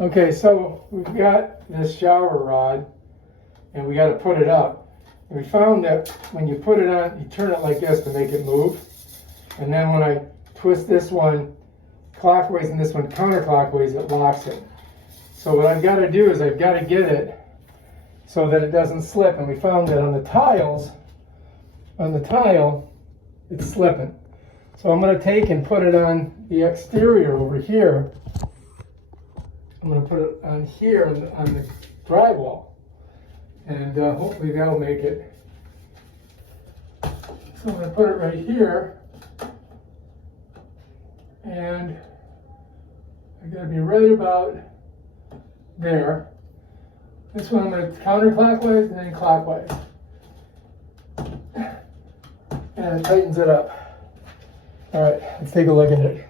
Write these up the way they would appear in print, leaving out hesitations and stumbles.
Okay, so we've got this shower rod and we got to put it up. And we found that when you put it on, you turn it like this to make it move. And then when I twist this one clockwise and this one counterclockwise, it locks it. So what I've got to do is I've got to get it so that it doesn't slip. And we found that on the tile, it's slipping. So I'm going to take and put it on the exterior over here. I'm going to put it on here on the drywall. And hopefully that'll make it. So I'm going to put it right here. And I got to be right about there. This one I'm going to counterclockwise and then clockwise. And it tightens it up. All right, let's take a look at it.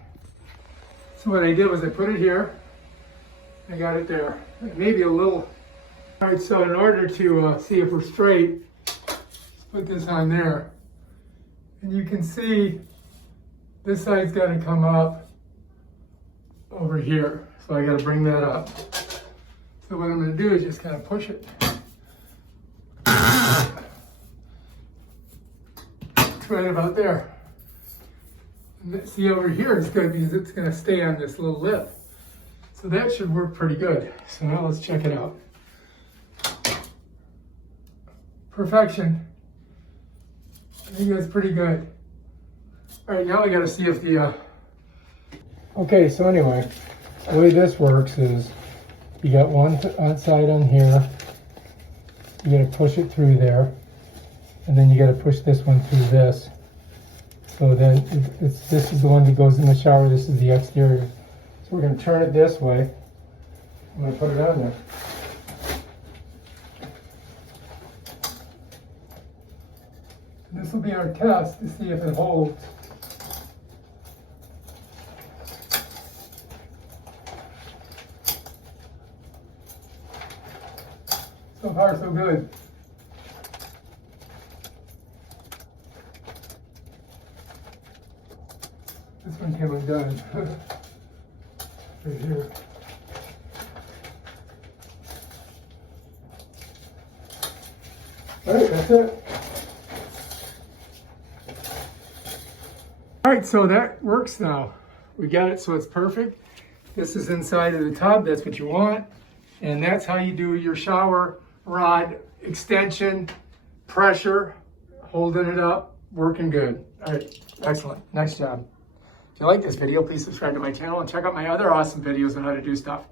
So what I did was I put it here. I got it there. Maybe a little. All right, so in order to see if we're straight, let's put this on there. And you can see this side's got to come up over here. So I got to bring that up. So what I'm going to do is just kind of push it. It's right about there. And see over here, it's good because it's going to stay on this little lip. So that should work pretty good. So now let's check it out. Perfection. I think that's pretty good. All right, now we got to see if the... Okay, so anyway, the way this works is you got one side on here. You got to push it through there. And then you got to push this one through this. So then this is the one that goes in the shower. This is the exterior. So we're going to turn it this way. I'm going to put it on there. This will be our test to see if it holds. So far, so good. This one came undone. Right here. All right, that's it. All right, so that works now. We got it so it's perfect. This is inside of the tub, that's what you want. And that's how you do your shower rod extension, pressure, holding it up, working good. All right, excellent, nice job. If you like this video, please subscribe to my channel and check out my other awesome videos on how to do stuff.